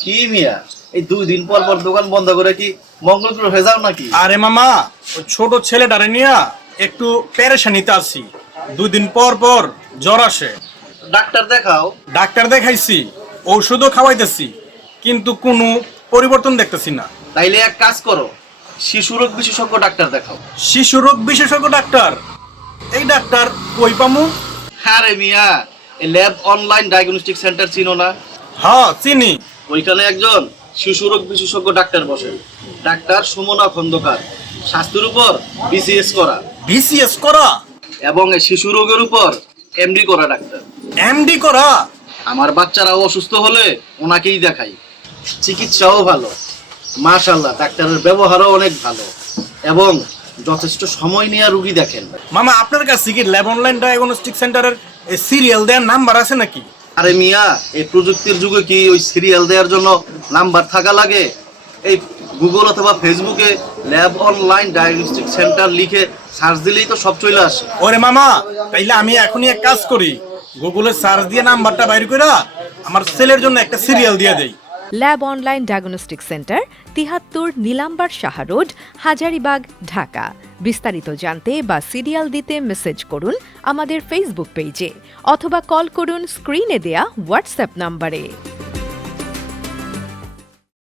কি মিয়া, এই 2 দিন পর পর দোকান বন্ধ করে কি মঙ্গল গ্রহে যাও নাকি? আরে মামা, ওই ছোট ছেলেটারে নিয়ে একটু পেরেশানিতে আছি। 2 দিন পর পর জ্বর আসে। ডাক্তার দেখাও। ডাক্তার দেখাইছি, ঔষধও খাওয়াইতেছি, কিন্তু কোনো পরিবর্তন দেখতেছি না। তাইলে এক কাজ করো, শিশু রোগ বিশেষজ্ঞ ডাক্তার দেখাও। শিশু রোগ বিশেষজ্ঞ ডাক্তার? এই ডাক্তার কই পামু? আরে মিয়া, এই ল্যাব অনলাইন ডায়াগনস্টিক সেন্টার চিনো না? হ্যাঁ চিনি। ওইখানে একজন শিশু রোগ বিশেষজ্ঞ ডাক্তার বসেন, ডাক্তার সুমনা খন্দকার। স্বাস্থ্যের উপর বিসিএস করা বিসিএস করা? এবং এই শিশু রোগের উপর এমডি করা ডাক্তার। এমডি করা? আমার বাচ্চারাও অসুস্থ হলে ওনাকেই দেখাই। চিকিৎসাও ভালো, মাশাআল্লাহ। ডাক্তারের ব্যবহারও অনেক ভালো এবং যথেষ্ট সময় নিয়ে রুগী দেখেন। মামা, আপনার কাছে কি ল্যাব অনলাইন ডায়াগনস্টিক সেন্টারের সিরিয়াল দেওয়ার নাম্বার আছে নাকি? আরে মিয়া, এই প্রযুক্তির যুগে কি ওই সিরিয়াল দেওয়ার জন্য নাম্বার থাকা লাগে? এই গুগল অথবা ফেসবুকে ল্যাব অনলাইন ডায়াগনস্টিক সেন্টার লিখে সার্চ দিলেই তো সব চলে আসে। ওরে মামা, তাইলে আমি এখনই এক কাজ করি, গুগলে সার্চ দিয়ে নাম্বারটা বাইর করে আমার ছেলের জন্য একটা সিরিয়াল দিয়ে দেই। Lab online diagnostic centre ৭৩ Nilambar Saha road, Hazaribagh, Dhaka. বিস্তারিত জানতে বা সিরিয়াল দিতে মেসেজ করুন আমাদের ফেসবুক পেজে অথবা কল করুন স্ক্রিনে দেয়া হোয়াটসঅ্যাপ নম্বরে।